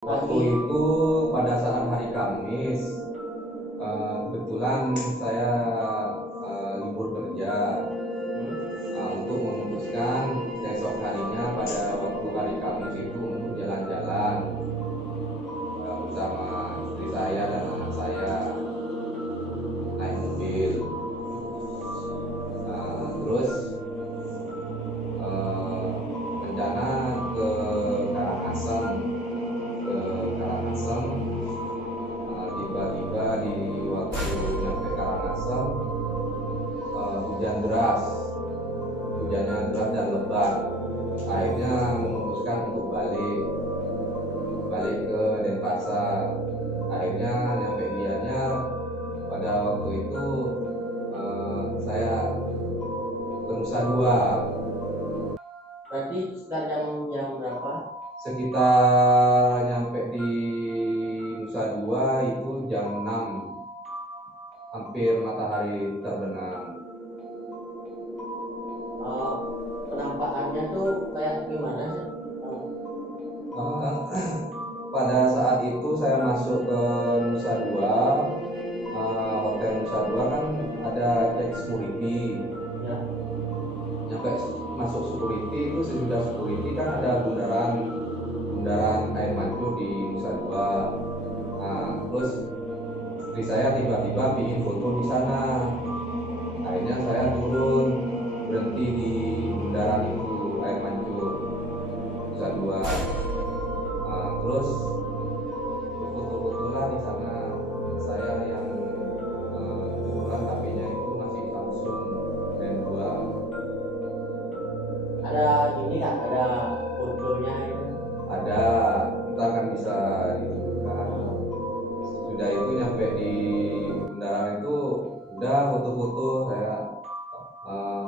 Waktu itu pada saat hari Kamis, kebetulan saya libur kerja. Untuk memutuskan besok harinya pada waktu hari Kamis itu untuk jalan-jalan bersama istri saya dan anak saya naik mobil. Terus rencana ke Karangasem. Tiba-tiba di waktu nyampe Karangasem hujannya deras dan lebat. Akhirnya memutuskan untuk balik ke Denpasar. Akhirnya nyampe Gianyar pada waktu itu saya ke Nusa Dua. Berarti sekitar jam berapa? Sekitar nyampe di Nusa Dua itu jam 6, hampir matahari terbenam. Penampakannya tuh kayak gimana sih? Pada saat itu saya masuk ke Nusa Dua, Hotel Nusa Dua kan ada cek security. Ya. Nyampe masuk security itu, sesudah security kan ada bundaran air mancur di Nusa Dua. Terus istri saya tiba-tiba bikin foto di sana. Akhirnya saya turun, berhenti di bundaran itu air mancur Nusa Dua. Terus foto-fotolah di sana. Saya yang kebetulan HP-nya itu masih Samsung Gen 2. Ada ini kan, ada fotonya itu. Ada, kita kan bisa ditunjukkan. Sudah itu nyampe di bundaran itu udah foto-foto saya,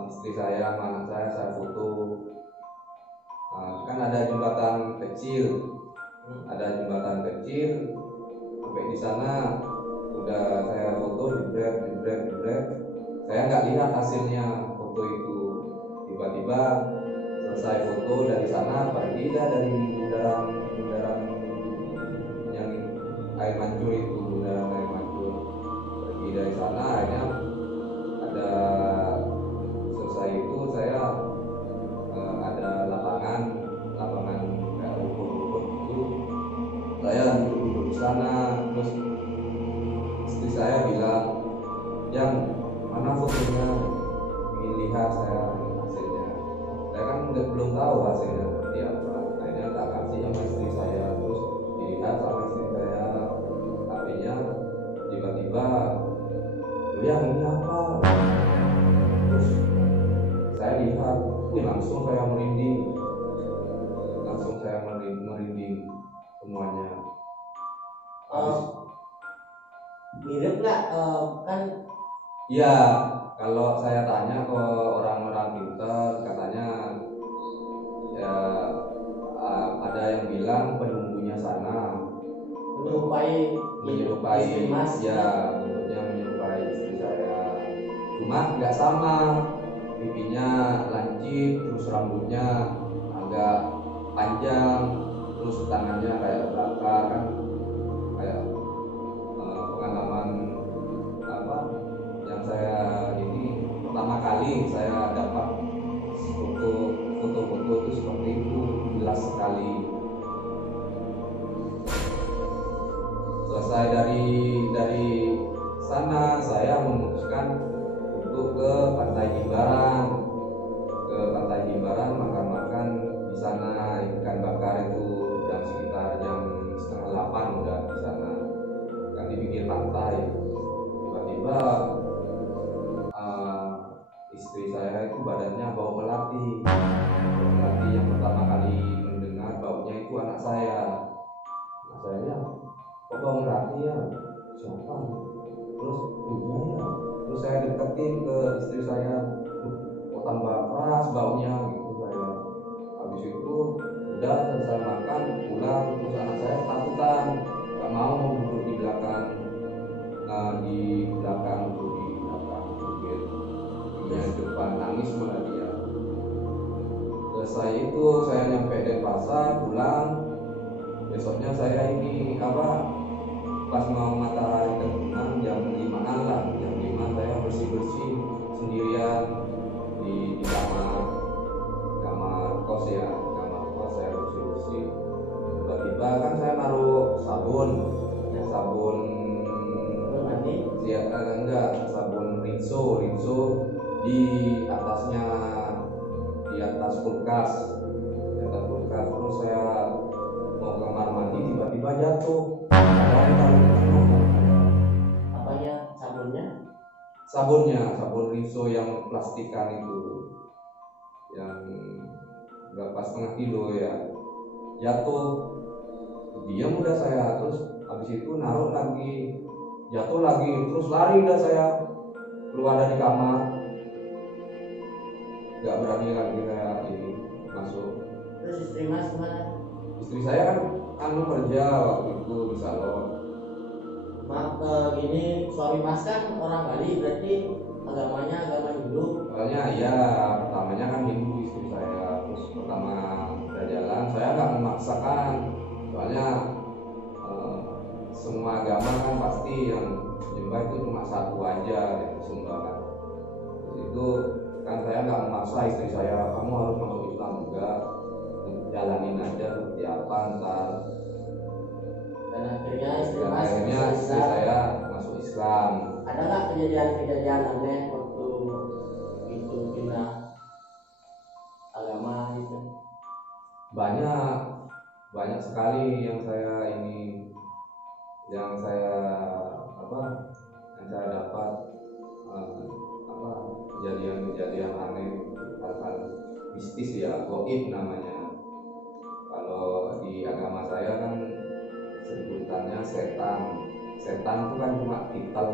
istri saya, anak saya foto. Kan ada jembatan kecil, sampai di sana udah saya foto, jebret. Saya nggak lihat hasilnya foto itu. Tiba-tiba selesai foto dari sana, pergi dah dari bundaran yang air mancur itu, pergi dari sana. Akhirnya ada selesai itu saya ada lapangan kayak rumput itu, saya duduk di sana. Terus istri saya bilang, "Yang mana fotonya? Ingin lihat saya hasilnya." Saya kan belum tahu hasilnya seperti apa. Akhirnya tak kasih sama istri saya, terus dilihat sama istri saya HP-nya. Tiba-tiba, "Yang ini apa?" Terus saya lihat, langsung saya merinding semuanya. Mirip nggak? Kan Ya, kalau saya tanya ke orang-orang pintar, katanya ya ada yang bilang penunggunya sana menyerupai Mas, ya, bentuknya menyerupai istri saya. Cuma nggak sama, pipinya lancip, terus rambutnya agak panjang, terus tangannya kayak bakar kan, kayak pengalaman apa yang saya ini pertama kali saya dapat foto-foto itu seperti itu, jelas sekali. Selesai dari sana, saya memutuskan untuk ke Pantai Jimbaran, makan di sana ikan bakar itu. Sekitar jam 7:30 udah di sana, kan di pinggir pantai. Tiba-tiba istri saya itu badannya bau melati yang pertama kali mendengar baunya itu anak saya. "Kok bau melati ya? Siapa?" Terus ya. Terus saya deketin ke istri saya, "Kok tambah keras baunya?" gitu saya. Habis itu udah selesai makan, pulang. Terus anak saya ketakutan, gak mau duduk di belakang mobil. Dia depan nangis malah dia. Selesai itu saya nyampe Denpasar, pulang. besoknya saya ini pas mau matahari terbenam jam 5-an lah, jam 5 saya bersih sendirian di kamar kos ya, kamar kos saya bersih. Tiba-tiba kan saya naruh sabun mandi. ya, enggak, sabun rinso di atasnya, di atas kulkas. Terus saya mau ke kamar mandi, tiba-tiba jatuh. Apanya? Sabun rinso yang plastikan itu, yang berapa setengah kilo ya, jatuh. Diam udah saya, terus habis itu naruh lagi, jatuh lagi, terus lari udah saya keluar dari kamar, nggak berani lagi saya ini masuk. Terus istri Mas gimana? Istri saya kan kerja waktu itu di salon. Maaf, gini, suami Mas kan orang Bali, berarti agamanya agama Hindu. Soalnya ya pertamanya kan Hindu istri saya, terus pertama kita jalan saya nggak memaksakan, soalnya semua agama kan pasti yang menyembah itu cuma satu aja yang disembah kan. Terus itu kan saya nggak memaksa istri saya, kamu harus masuk Islam juga, jalanin aja seperti apa ntar. Dan akhirnya istri Mas Akhirnya masuk istri Islam. saya masuk Islam. Ada nggak kejadian-kejadian aneh waktu itu pindah agama gitu? Banyak sekali yang saya dapat kejadian-kejadian aneh, hal-hal mistis ya, goib namanya. Kalau di agama saya kan sebutannya setan itu kan cuma titel.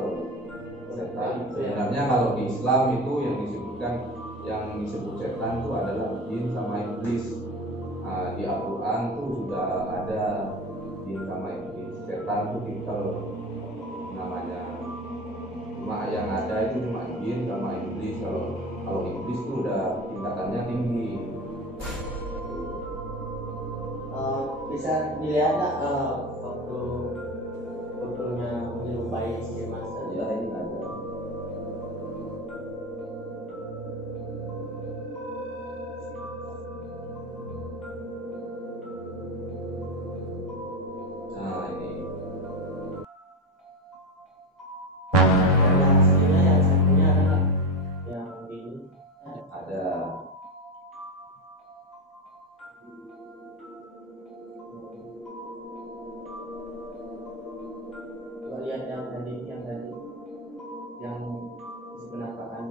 Setan sebenarnya kalau di Islam itu yang disebut setan itu adalah jin sama iblis. Di Al-Quran tuh sudah ada jin sama iblis. Setan itu titel namanya, cuma yang ada itu cuma jin sama iblis. Kalau iblis itu udah tingkatannya tinggi. Bisa dilihat nggak waktu fotonya menyerupai istri Mas? Ya ini ada. Nah ini Yang aslinya, yang satunya ada nggak? Yang ini ada. Coba lihat yang tadi yang isi penampakan.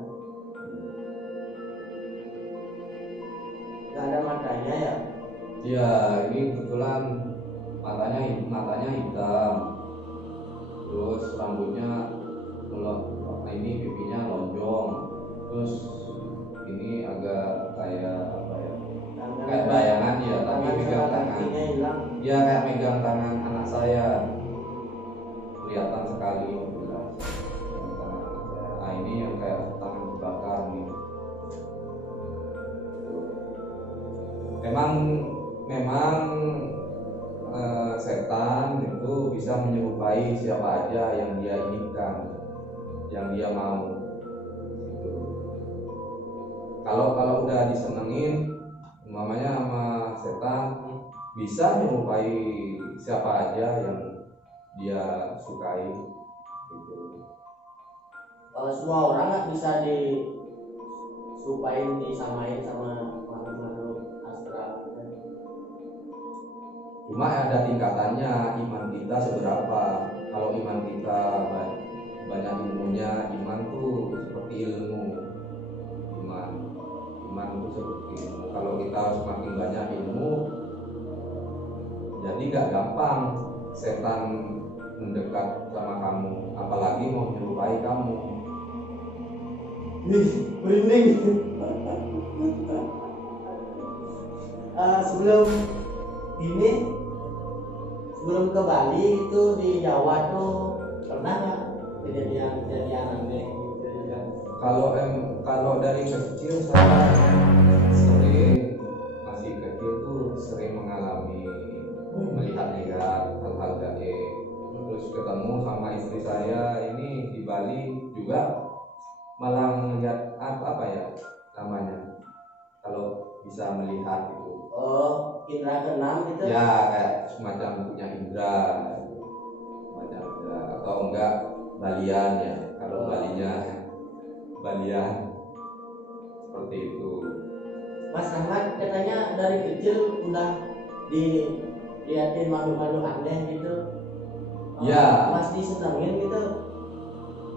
Nggak ada matanya ya? Ya ini kebetulan matanya hitam, terus rambutnya ini pipinya lonjong, terus ini agak kayak apa ya, kayak bayangan ya, tapi megang tangan. kakinya hilang. Ya kayak megang tangan anak saya, kelihatan sekali jelas tangan anak saya. Nah ini yang kayak tangan dibakar nih. Memang setan itu bisa menyerupai siapa aja yang dia inginkan, yang dia mau. Gitu. Kalau udah disenengin, umpamanya sama setan, bisa menyerupai siapa aja yang dia sukai. Gitu. Semua orang nggak bisa disupain, disamain sama makhluk-makhluk astral gitu. Cuma ada tingkatannya, iman kita seberapa. Kalau iman kita banyak ilmunya, iman tuh seperti ilmu. Iman itu seperti ilmu. Kalau kita semakin banyak ilmu, jadi gak gampang setan mendekat sama kamu, apalagi mau menyerupai kamu. Merinding. Sebelum ke Bali itu di Jawa tuh pernah nggak kejadian aneh gitu juga? Kalau dari kecil saya masih kecil tuh sering mengalami melihat istri saya ini di Bali juga malah melihat apa ya namanya, kalau bisa melihat itu. Oh, indra keenam gitu. Ya kayak semacam punya indra, semacam indra atau enggak balian ya. Kalau Balinya balian seperti itu. Mas Ahmad katanya dari kecil udah diliatin makhluk-makhluk aneh gitu. Ya. Mas disenengin gitu?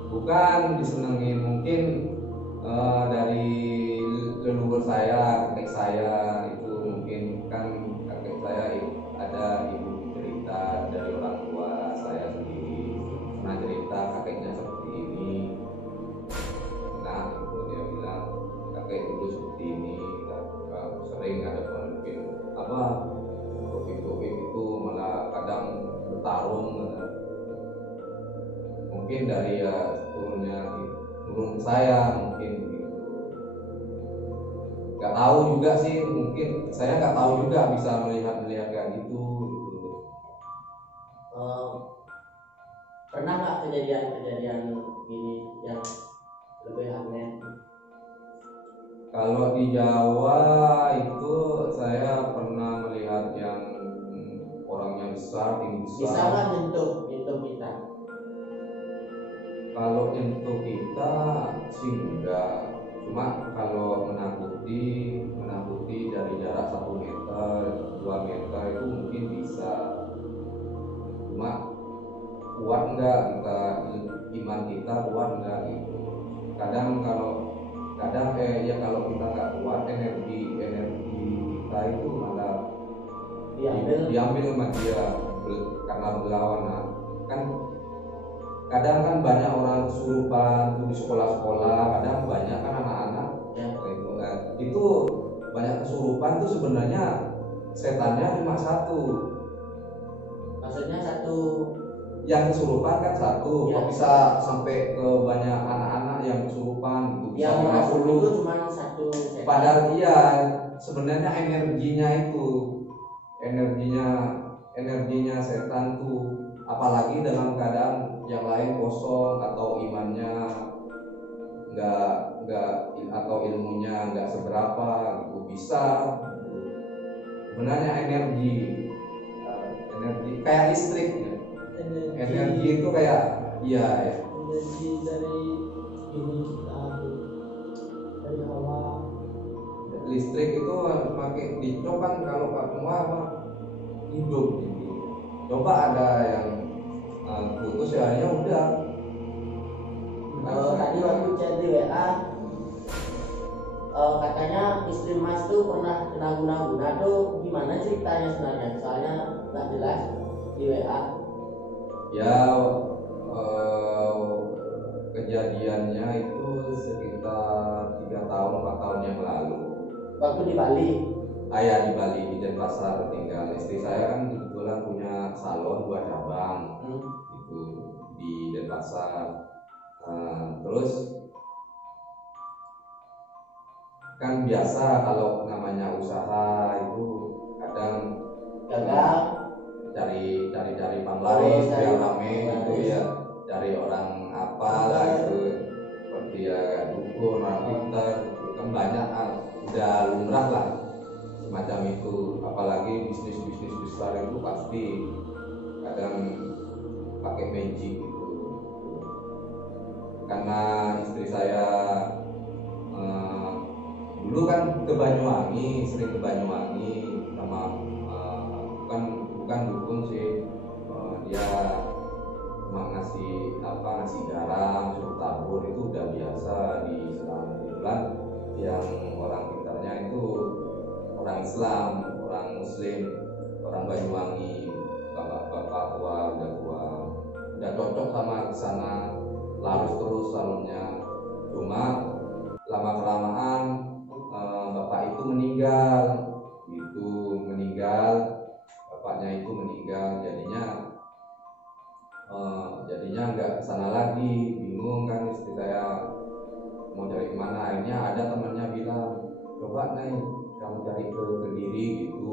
Bukan disenengin, mungkin dari leluhur saya, kakek saya itu mungkin kan kakek saya ada ibu cerita dari orang tua saya sendiri pernah cerita kakeknya seperti ini. Nah itu dia bilang kakek dulu seperti ini, sering ada mungkin apa topik-topik itu malah kadang bertarung. Mungkin dari turun ke saya mungkin gitu. Nggak tahu juga sih, mungkin saya nggak tahu juga bisa melihat kayak gitu. Pernah nggak kejadian gini yang lebih aneh? Kalau di Jawa itu saya pernah melihat yang orangnya besar, tinggi besar. Bisa nggak nyentuh kita? Kalau nyentuh kita sih enggak, cuma kalau menakuti dari jarak 1 meter, 2 meter itu mungkin bisa. Cuma kuat enggak kita, iman kita kuat enggak gitu. Kadang ya kalau kita nggak kuat, energi kita itu malah diambil sama dia karena berlawanan. Kan kadang kan banyak orang kesurupan di sekolah-sekolah, kadang banyak kan anak-anak itu banyak kesurupan tuh sebenarnya setannya cuma satu. Maksudnya satu yang kesurupan kan satu, kok bisa sampai ke banyak anak-anak yang kesurupan gitu, bisa yang 50 itu cuma satu setan. Padahal iya sebenarnya energinya setan tuh, apalagi dalam keadaan yang lain kosong atau imannya nggak atau ilmunya nggak seberapa gitu, bisa sebenarnya energi kayak listrik ya. Energi itu kayak ya energi dari ini kita dari hawa. Listrik itu pakai dicok kan, kalau kamu hidup gitu. Coba ada yang putus ya udah. Kalau tadi waktu chat di WA katanya istri Mas tuh pernah kena guna-guna tuh, gimana ceritanya sebenarnya? Soalnya nggak jelas di WA. Ya kejadiannya itu sekitar 3 tahun 4 tahun yang lalu. Waktu di Bali. Ayah di Bali, di Denpasar tinggal. Istri saya kan kebetulan punya salon 2 cabang itu di Denpasar. Terus kan biasa kalau namanya usaha itu kadang gagal, cari penglaris biar rame gitu ya, cari orang apa lah itu, seperti ya dukun, orang pintar kan banyak, udah lumrah lah semacam itu. Apalagi bisnis besar itu pasti kadang pakai magic gitu. Karena istri saya dulu kan ke Banyuwangi, sering ke Banyuwangi sama bukan dukun sih, dia cuma ngasih garam, suruh tabur, itu udah biasa di Islam. Kebetulan yang orang pintarnya itu orang Islam, orang Muslim, orang Banyuwangi, bapak-bapak tua, udah cocok sama kesana, larus terus salonnya. Cuma lama kelamaan bapak itu meninggal, bapaknya itu meninggal, jadinya nggak kesana lagi, bingung kan istri saya mau cari kemana. Akhirnya ada temannya bilang, coba nih kamu cari ke Kediri gitu,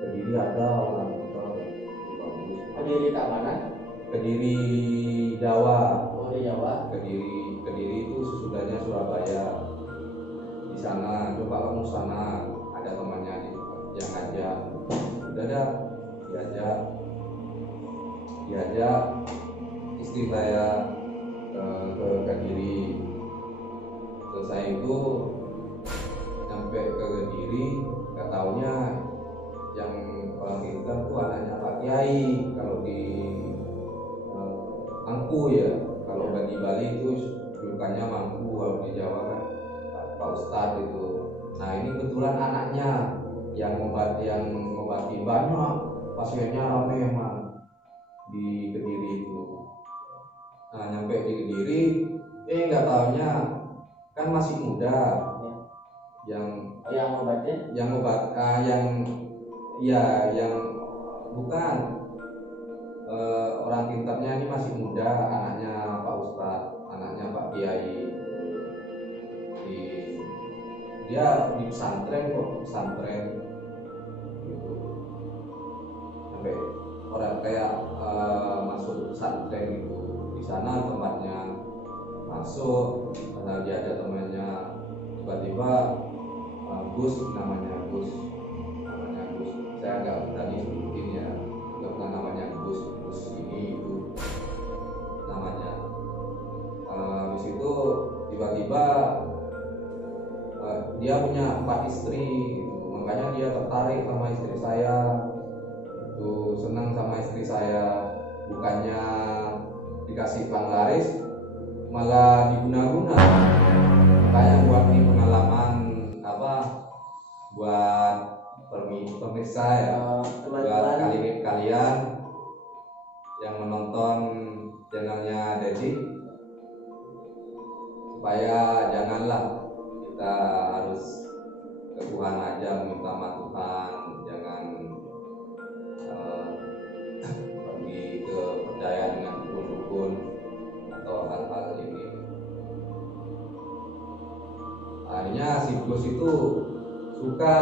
Kediri ada orang pintar bagus. Kediri tak mana? Kediri Jawa. Oh, di Jawa. Kediri itu sesudahnya Surabaya. Di sana coba kamu sana, ada temannya yang ngajak. Udah dah, diajak istri saya ke Kediri. Selesai itu sampai ke Kediri, nggak taunya yang orang pintar tuh anaknya Pak Kiai. Kalau di Mangku ya, kalau di Bali itu julukannya Mangku, kalau di Jawa kan Pak Ustadz itu. Nah ini kebetulan anaknya yang ngobati banyak pasiennya, rame emang di Kediri itu. Nah nyampe di Kediri, nggak taunya kan masih muda, yang ngobatin, yang bukan orang pintarnya ini masih muda, anaknya Pak Ustadz, anaknya Pak Kiai. Dia di pesantren gitu. Sampai orang kayak masuk pesantren gitu. Di sana tempatnya masuk, karena dia ada temannya, tiba-tiba Gus namanya Gus. Saya nggak tadi sebutin ya, bukan namanya Gus ini itu namanya. Habis itu tiba-tiba dia punya 4 istri gitu. Makanya dia tertarik sama istri saya, itu senang sama istri saya. Bukannya dikasih penglaris, malah diguna-guna. Makanya buat ini pengalaman buat pemirsa ya, buat kalian yang menonton channelnya Dedi, supaya janganlah kita harus ke Tuhan aja minta sama Tuhan, jangan pergi ke percaya dengan dukun-dukun atau hal-hal ini. Akhirnya si Gus itu suka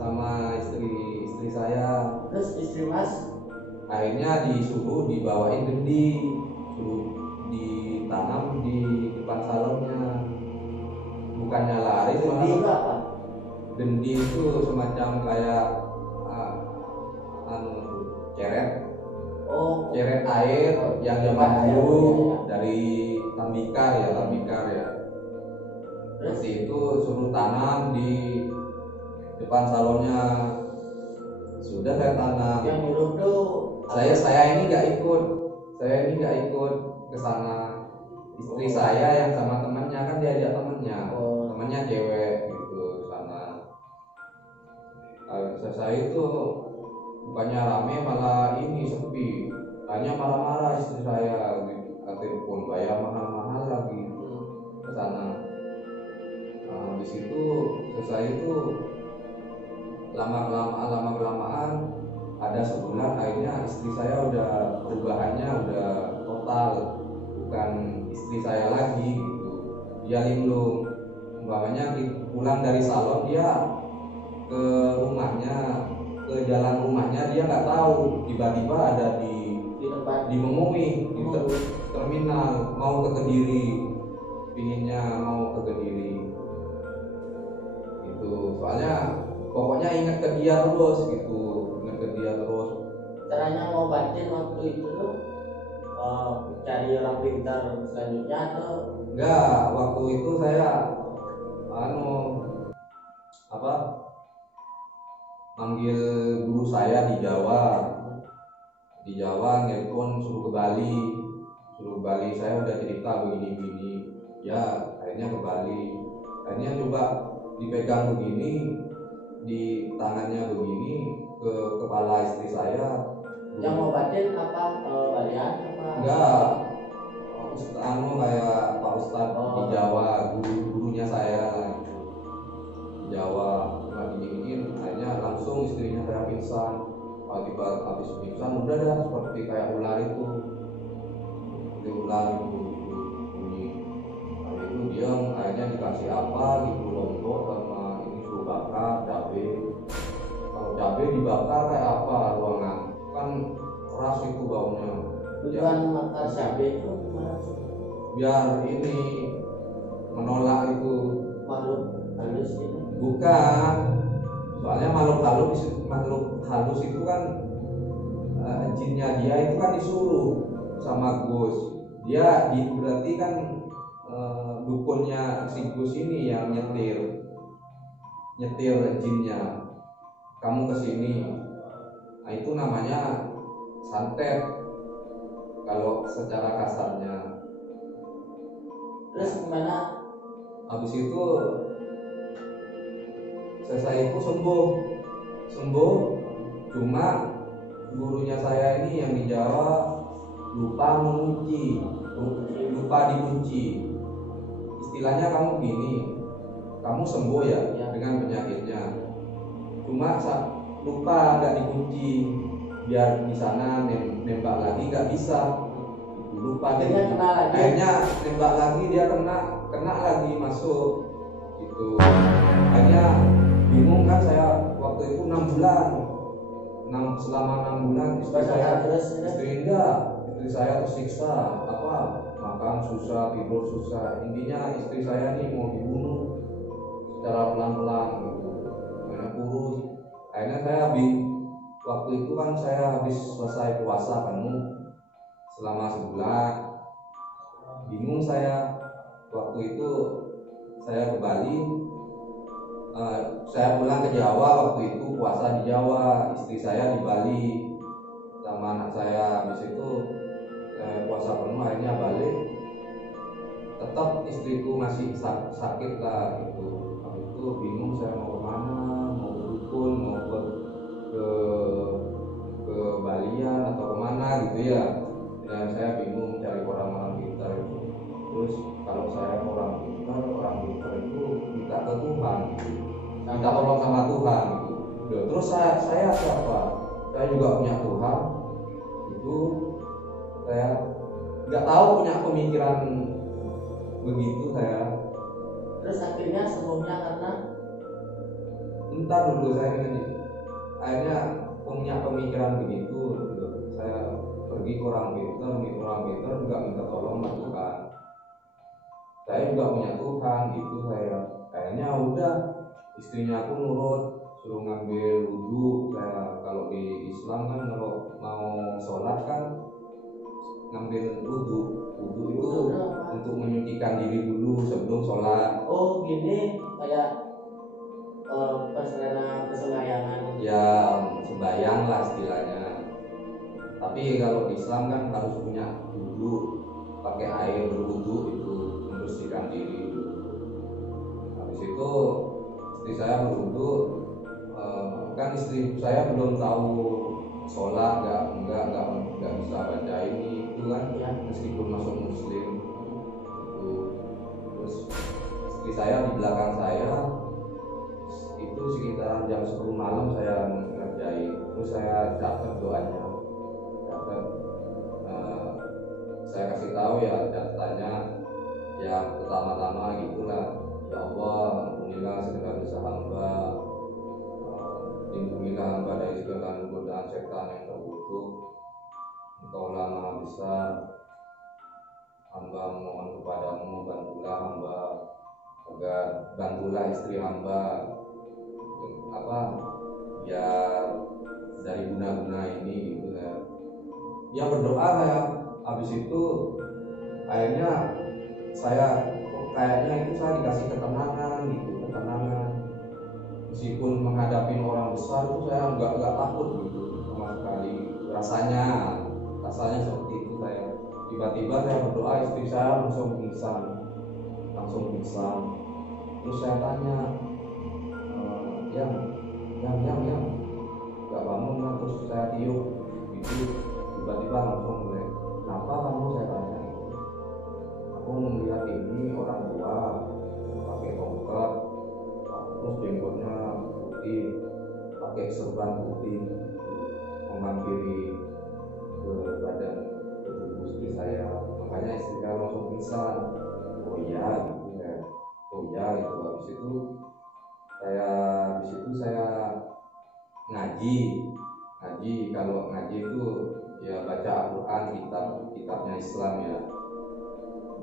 sama istri saya. Terus istri Mas akhirnya disuruh dibawain dendi, suruh ditanam di depan salonnya. Bukannya laris, dendi itu apa? Dendi itu semacam kayak ceret. Oh, Ceret air yang zaman dulu dari Tambikar ya. Seperti itu, suruh tanam di depan salonnya. Sudah saya tanam. Yang nyuruh tuh saya ini nggak ikut ke sana. Istri saya yang sama temannya, kan diajak temannya cewek gitu sana. Saya itu bukannya rame, malah ini sepi. Hanya marah-marah istri saya gitu. Telepon bayar mahal-mahal lagi ke sana. Habis itu selesai itu lama-kelamaan ada sebulan, akhirnya istri saya udah perubahannya udah total, bukan istri saya lagi gitu. Dia linglung, umpamanya pulang dari salon, dia ke rumahnya, ke jalan rumahnya dia nggak tahu, tiba-tiba ada di Mengui, di terminal, mau ke Kediri, pinginnya mau ke Kediri gitu. Soalnya pokoknya ingat ke dia terus. Caranya ngobatin waktu itu tuh cari orang pintar selanjutnya atau enggak? Waktu itu saya manggil guru saya di Jawa nelpon suruh ke Bali. Saya udah cerita begini ya, akhirnya ke Bali. Akhirnya coba dipegang begini, di tangannya begini, ke kepala istri saya. Yang ngobatin apa? Balian apa? Enggak, kayak Pak Ustadz di Jawa, gurunya saya di Jawa. Cuma diginiin, akhirnya langsung istrinya kayak pingsan. Tiba habis pingsan udah dah seperti kayak ular itu, bunyi. Nah itu dia akhirnya dikasih apa gitu, lombok sama ini suruh bakar cabai. Kalau cabai dibakar kayak apa ruangan, kan keras itu baunya. Tujuan makan cabai itu gimana sih? biar ini menolak itu. Makhluk halus gitu. Bukan, soalnya makhluk halus itu kan jinnya dia itu kan disuruh sama Gus. Berarti kan dukunnya si Gus ini yang nyetir jinnya, kamu kesini. Nah itu namanya santet kalau secara kasarnya. Terus gimana? Habis itu saya itu sembuh, cuma gurunya saya ini yang di Jawa lupa dikunci. Istilahnya kamu gini, kamu sembuh ya dengan penyakitnya, cuma lupa nggak dikunci, biar di sana nembak lagi nggak bisa, lupa. Akhirnya nembak lagi, dia kena lagi masuk gitu. Akhirnya bingung kan saya waktu itu 6 bulan. Selama 6 bulan istri saya tersiksa, makan susah, tidur susah. Intinya istri saya nih mau dibunuh secara pelan-pelan gitu. Karena kurus. Akhirnya saya waktu itu kan saya habis selesai puasa penuh selama sebulan. Bingung saya waktu itu, saya ke Bali, saya pulang ke Jawa waktu itu, puasa di Jawa, istri saya di Bali sama anak saya. Habis itu puasa penuh, akhirnya balik, tetap istriku masih sakit lah gitu. Habis itu bingung saya mau kemana, mau berukun, mau ke Balian atau kemana gitu ya. Dan saya bingung cari orang-orang pintar itu. Terus kalau saya orang pintar itu minta ke Tuhan, minta tolong sama Tuhan gitu. Terus saya siapa? Saya juga punya Tuhan. Itu saya nggak tahu punya pemikiran begitu saya. Terus akhirnya sembuhnya karena Entar dulu saya ini. Akhirnya punya pemikiran begitu gitu. Saya pergi ke orang pintar juga minta tolong sama Tuhan. Saya juga punya Tuhan gitu saya. Kayaknya udah, istrinya aku nurut, suruh ngambil wudhu. Saya kalau di Islam kan kalau mau sholat kan ngambil wudhu itu untuk menyucikan diri dulu sebelum sholat. Oh gini, kayak persembahyangan. Ya sembahyang lah istilahnya. Tapi kalau di Islam kan harus punya wudhu, pakai air berwudhu itu membersihkan diri. Habis itu istri saya berwudhu, kan istri saya belum tahu sholat, nggak bisa baca ini itu kan ya, meskipun masuk muslim itu. Terus istri saya di belakang saya itu sekitaran jam 10 malam saya ngerjain. Terus saya catat doanya, saya kasih tahu ya catatannya. Yang pertama-tama gitulah, ya Allah, ampunilah segala dosa hamba, lindungilah hamba dari segala godaan setan yang terkutuk. Engkaulah Maha Besar, hamba mohon kepadamu, bantulah istri hamba biar dari guna-guna ini gitu ya. Berdoa ya. Habis itu akhirnya kayaknya itu saya dikasih ketenangan. Meskipun menghadapi orang besar itu saya nggak takut gitu sama sekali. Rasanya seperti itu saya. Tiba-tiba saya berdoa, istri saya langsung pingsan. Terus saya tanya, yang nggak bangun lah. Terus saya tiup gitu, tiba-tiba langsung mulai, kenapa kamu, saya tanya gitu. Aku melihat ini orang tua pakai tongkat, terus jenggotnya putih, pakai serban putih, menghampiri ke badan tubuh istri saya. Makanya istri saya langsung pingsan. Oh iya gitu. Habis itu saya ngaji. Kalau ngaji itu ya baca Al-Quran, kitabnya Islam ya,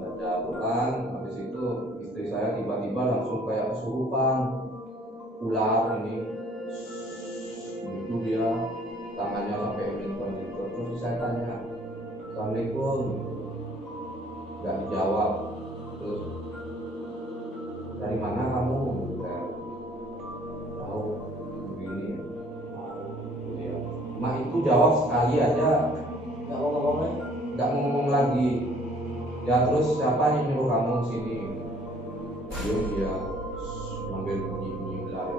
baca Al-Quran. Habis itu istri saya tiba-tiba langsung kayak kesurupan, ular ini, itu dia tangannya sampai melintang gitu. Terus saya tanya, Assalamualaikum, nggak dijawab. Terus dari mana kamu? Saya tahu begini. Ya. Mak itu jawab sekali aja, nggak ngomong lagi. Ya terus siapa yang nyuruh kamu sini? Dia manggil bunyi ular.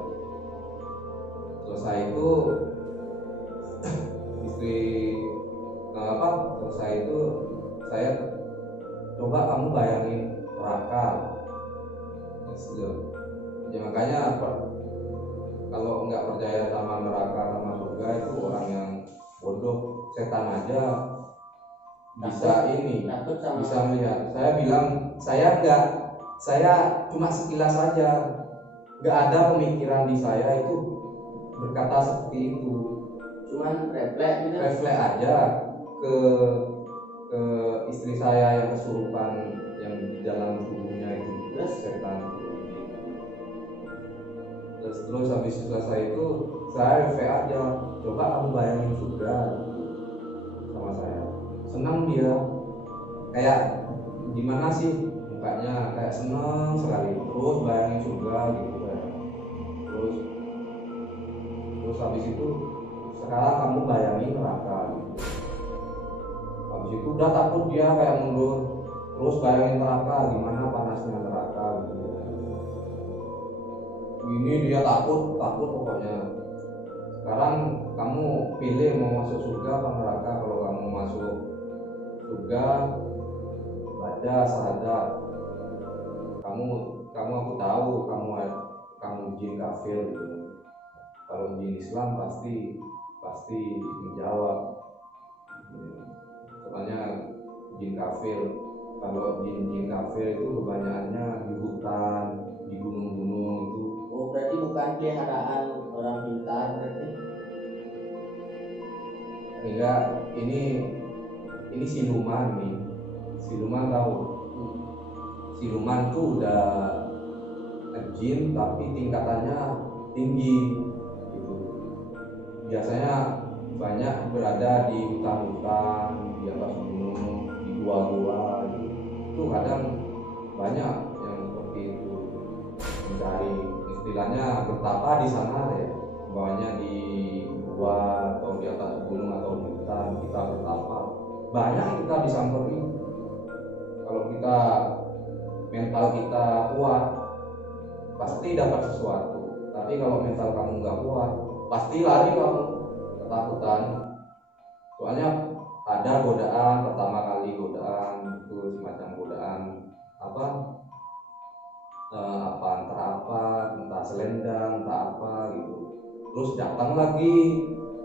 Selesai itu selesai itu saya coba kamu bayangin neraka. Ya makanya kalau nggak percaya sama neraka sama surga itu orang yang bodoh. Setan aja bisa bisa melihat. Saya bilang saya cuma sekilas saja, nggak ada pemikiran di saya itu berkata seperti itu, cuman refleks aja ke istri saya yang kesurupan yang di dalam tubuhnya itu, terus setan. Terus habis selesai itu saya refleks aja, coba kamu bayangin surga sama saya. Senang dia, kayak gimana sih mukanya, kayak senang sekali. Terus bayangin surga gitu kan. Terus habis itu sekarang kamu bayangin neraka gitu. Habis itu udah takut dia kayak mundur. Terus bayangin neraka, gimana panasnya neraka gitu. Ini dia takut pokoknya. Sekarang kamu pilih mau masuk surga apa neraka. Kalau kamu masuk surga, baca syahadat. Kamu aku tahu kamu jin kafir gitu. Kalau jin Islam pasti menjawab. Soalnya jin kafir, kalau jin kafir itu kebanyakannya di hutan, di gunung-gunung itu. Oh, berarti bukan peliharaan orang pintar berarti? Enggak, ini siluman nih. Siluman tahu? Siluman tuh udah jin tapi tingkatannya tinggi gitu. Biasanya banyak berada di hutan-hutan, di atas gunung, di gua-gua gitu. Itu kadang banyak yang seperti itu, mencari istilahnya bertapa di sana ya, bawahnya di gua atau di atas gunung atau di hutan kita bertapa. Banyak yang kita disamperin. Kalau kita mental kita kuat, pasti dapat sesuatu. Tapi kalau mental kamu nggak kuat, pasti lari kamu, ketakutan. Soalnya ada godaan, pertama kali godaan itu semacam godaan entah selendang, entah apa gitu. Terus datang lagi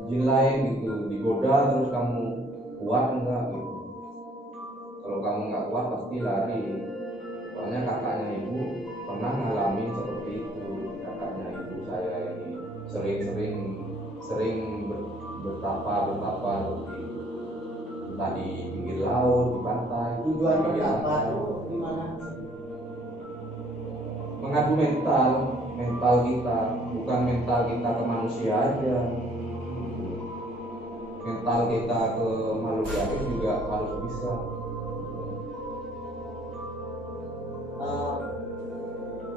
jin lain gitu, digoda, terus kamu kuat enggak gitu. Kalau kamu nggak kuat pasti lari. Soalnya kakaknya ibu pernah ngalamin seperti itu. Kakaknya ibu saya ini sering bertapa seperti itu. Entah di pinggir laut, di pantai. Tujuan bertapa itu gimana? Mengadu mental kita, bukan mental kita ke manusia aja. Mental kita ke makhluk gaib juga harus bisa.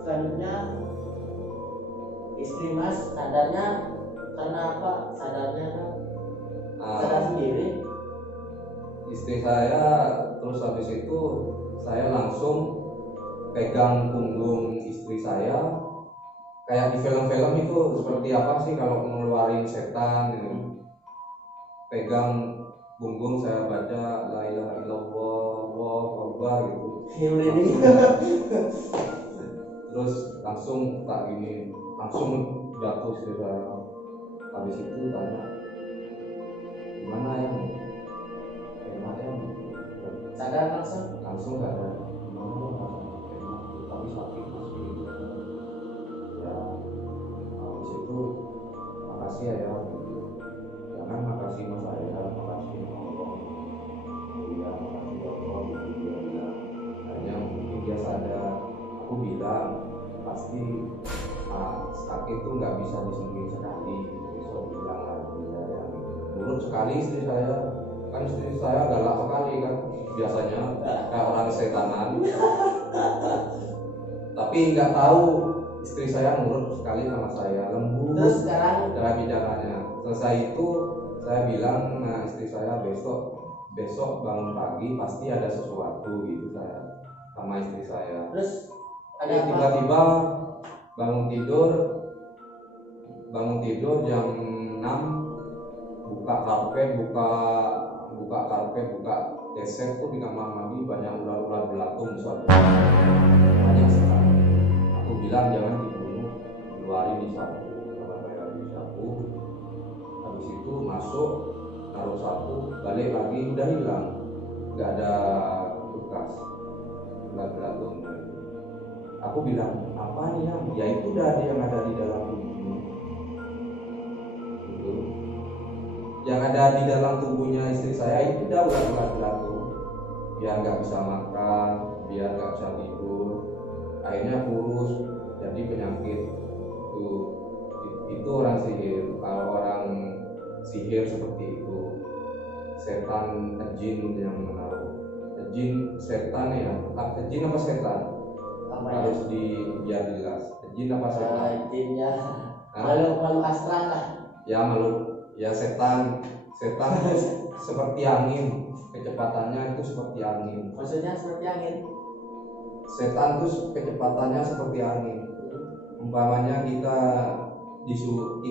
Selanjutnya istri Mas sadarnya karena apa? Sadarnya sadar sendiri. Istri saya terus habis itu saya langsung pegang punggung istri saya, kayak di film-film itu seperti apa sih kalau ngeluarin setan gitu. Pegang punggung saya baca la ilaha illallah Allahu akbar gitu. Terus langsung tak gini, langsung jatuh istri saya. Habis itu tanya, gimana ya? Enak ya? Sadar langsung sadar. Tapi sakit masih ya. Habis itu makasih ya, jangan makasih mas saya, makasih bilang pasti sakit itu nggak bisa disembuhin sekali. Besok bilang lagi saya nurut sekali istri saya, kan istri saya galak sekali kan biasanya kayak orang setanan. Tapi nggak tahu istri saya nurut sekali sama saya, lembut. Terus sekarang cara bicaranya. Selesai itu saya bilang, nah istri saya besok bangun pagi pasti ada sesuatu gitu saya sama istri saya. terus ada apa? Tiba-tiba bangun tidur jam 6, buka karpet, buka gesek tuh di kamar mandi banyak ular-ular belatung soalnya. Banyak sekali. Aku bilang jangan dibunuh, keluarin di sapu, di sapu. Habis itu masuk, taruh sapu, balik lagi udah hilang, nggak ada bekas ular belatung. Aku bilang apa nih ya itu dari yang ada di dalam tubuhmu. Gitu. Yang ada di dalam tubuhnya istri saya itu udah ular belatung, biar nggak bisa makan, biar nggak bisa tidur, akhirnya kurus, jadi penyakit. Itu orang sihir. Kalau orang sihir seperti itu, setan, jin yang menaruh. Jin, setan ya, jin apa setan? Harus biar jelas. Jin apa setan? Jin ya. Makhluk astral lah. Ya makhluk, ya setan seperti angin, kecepatannya itu seperti angin. Maksudnya seperti angin. Setan itu kecepatannya seperti angin. Umpamanya kita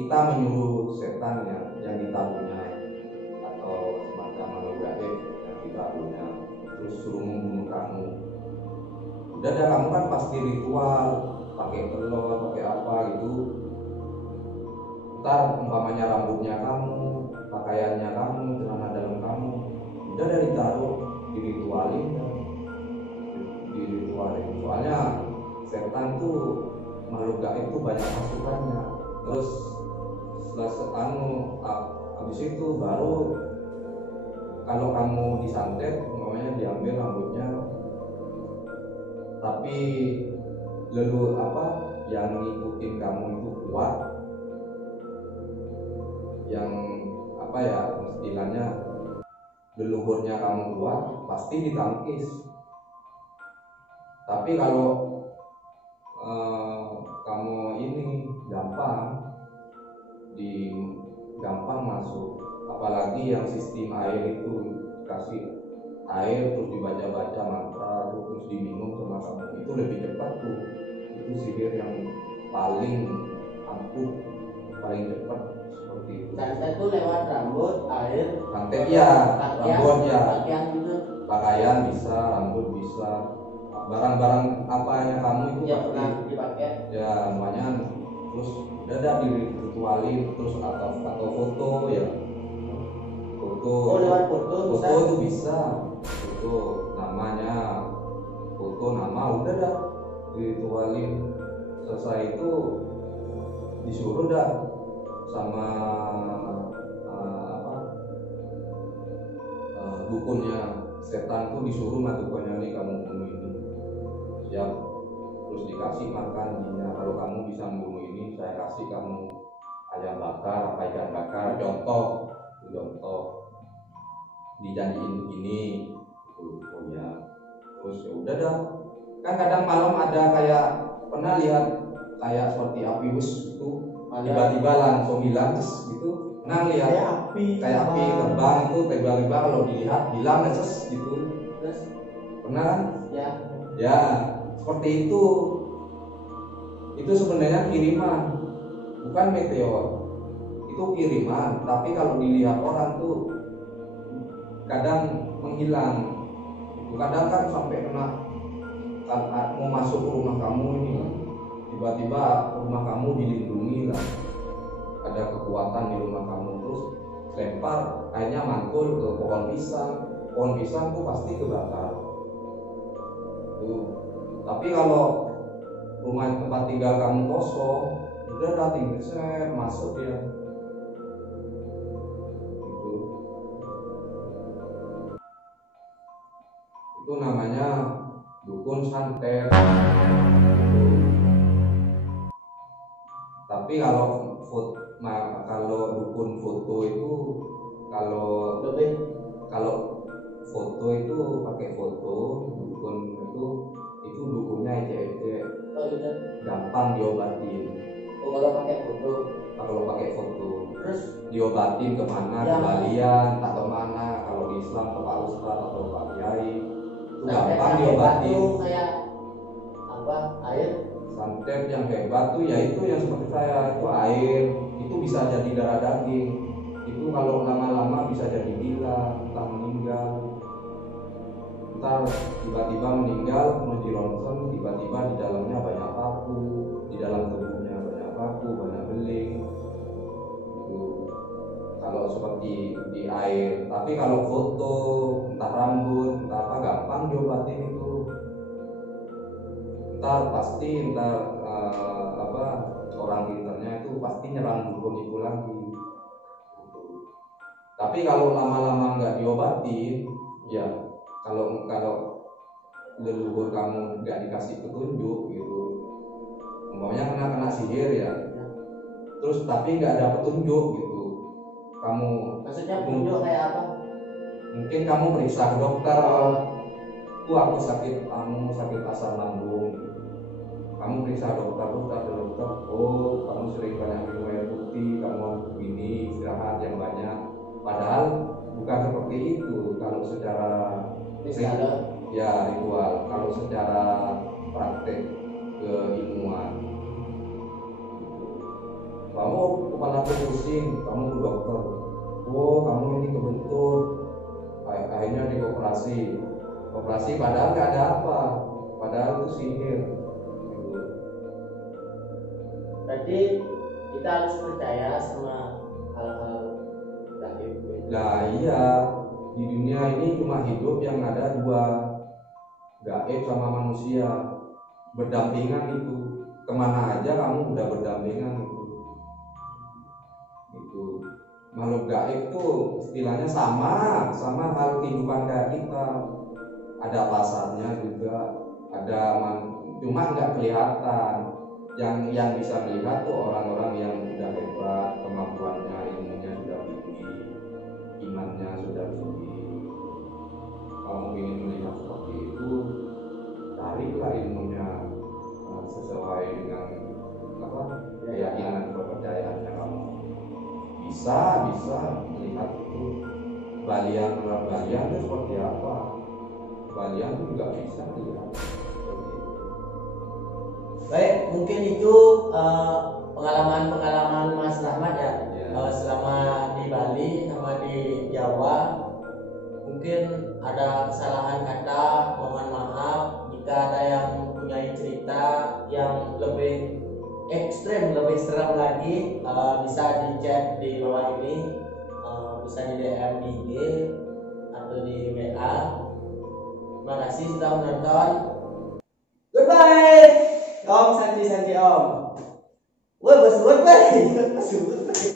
menyuruh setan yang ditaruhnya atau semacam makhluk gaib yang ditaruhnya, terus suruh membunuh kamu. Udah kamu kan pasti ritual, pakai telur, pakai apa gitu. Ntar umpamanya rambutnya kamu, pakaiannya kamu, celana dalam kamu, udah dari taruh diritualin. Soalnya setan tuh makhluk gaib itu banyak masukannya. Terus setelah habis itu baru kalau kamu disantet, umpamanya diambil rambutnya, tapi yang ngikutin kamu itu kuat, yang istilahnya leluhurnya kamu kuat, pasti ditangkis. Tapi kalau kamu ini gampang masuk, apalagi yang sistem air itu kasih air terus dibaca-baca mantra terus diminum sama kamu, itu lebih cepat tuh. Itu sihir yang paling ampuh, paling cepat seperti itu. Santet itu lewat rambut, air, santet ya, rambut ya, pakaian bisa, rambut bisa, barang-barang apanya kamu itu yang pernah dipakai ya semuanya. Terus udah diritualin, terus atau foto ya, lewat foto itu bisa, foto namanya, foto nama, udah dah diritualin. Selesai itu disuruh dah sama dukunnya, setan tuh disuruh matukannya nih kamu bunuh ini, siap. Terus dikasih makan jinnya, kalau kamu bisa membunuh ini saya kasih kamu ayam bakar apa ikan bakar, contoh dijanjiin begini gitu. Oh ya, terus ya udah dah. Kan kadang malam ada kayak, pernah lihat kayak seperti api bus itu, tiba-tiba langsung hilang gitu. Pernah lihat kayak api terbang itu tiba-tiba kalau dilihat hilang neses gitu. Terus pernah kan? Ya seperti itu. Itu sebenarnya kiriman, bukan meteor. Itu kiriman, tapi kalau dilihat orang tuh kadang menghilang. Kadang kan sampai kena, mau masuk ke rumah kamu ini, tiba-tiba rumah kamu dilindungi lah, ada kekuatan di rumah kamu, terus lempar, akhirnya mantul ke pohon pisang tuh pasti kebakar tuh. Tapi kalau rumah tempat tinggal kamu kosong, udah tinggal masuk ya gitu. Itu namanya dukun santet. Tapi kalau dukun foto itu kalau lebih kalau foto itu pakai foto, dukun itu dukunnya ecek-ecek, oh gitu. gampang diobatin. Oh kalau pakai foto. Kalau pakai foto Terus diobatin kemana, ya, ke Balian, tak kemana. Kalau di Islam ke Pak Ustadz atau Pak Kiai itu gampang diobatin. Itu kayak apa, air? Santet yang hebat tuh yaitu yang seperti saya, itu air, itu bisa jadi darah daging. Itu kalau lama-lama bisa jadi gila, entah meninggal, ntar tiba-tiba meninggal, mau di ronsen, tiba-tiba di dalamnya banyak paku, di dalam tubuhnya banyak paku, banyak beling. Itu kalau seperti di air. Tapi kalau foto, entah rambut, entah apa, gampang diobatin itu. Ntar orang pinternya itu pasti nyerang dukun itu lagi. Tapi kalau lama-lama nggak diobatin, ya kalau leluhur kamu nggak dikasih petunjuk gitu, umpamanya kena sihir ya, terus tapi nggak ada petunjuk gitu, kamu Maksudnya petunjuk kayak apa? mungkin kamu periksa ke dokter, aku sakit asam lambung, kamu periksa dokter, oh kamu sering banyak minum air putih, kamu harus begini, istirahat yang banyak. Padahal bukan seperti itu kalau secara ritual. Kalau secara praktek keilmuan, kamu kepala pusing, kamu ke dokter, oh kamu ini kebentur, akhirnya operasi padahal nggak ada apa, padahal itu sihir. Berarti kita harus percaya sama hal-hal gaib. Nah iya, di dunia ini cuma hidup yang ada dua, gaib sama manusia, berdampingan itu. Kemana aja kamu udah berdampingan itu. Makhluk gaib tuh istilahnya sama hal kehidupan kayak kita. Ada pasarnya juga, cuma nggak kelihatan. Yang bisa melihat tuh orang-orang yang sudah hebat, kemampuannya, ilmunya sudah tinggi, imannya sudah tinggi. Kamu ingin melihat seperti itu, carilah ilmunya sesuai dengan keyakinan kepercayaannya kamu. Bisa melihat itu. Balian itu seperti apa? Balian itu juga bisa melihat. Baik, mungkin itu pengalaman Mas Rahmat ya. Selama di Bali sama di Jawa, mungkin ada kesalahan kata, mohon maaf. Jika ada yang mempunyai cerita yang lebih ekstrem, lebih seram lagi, bisa di chat di bawah ini, bisa di DM di IG atau di WA. Terima kasih sudah menonton. Goodbye. Om Santi Om. Wah, bos.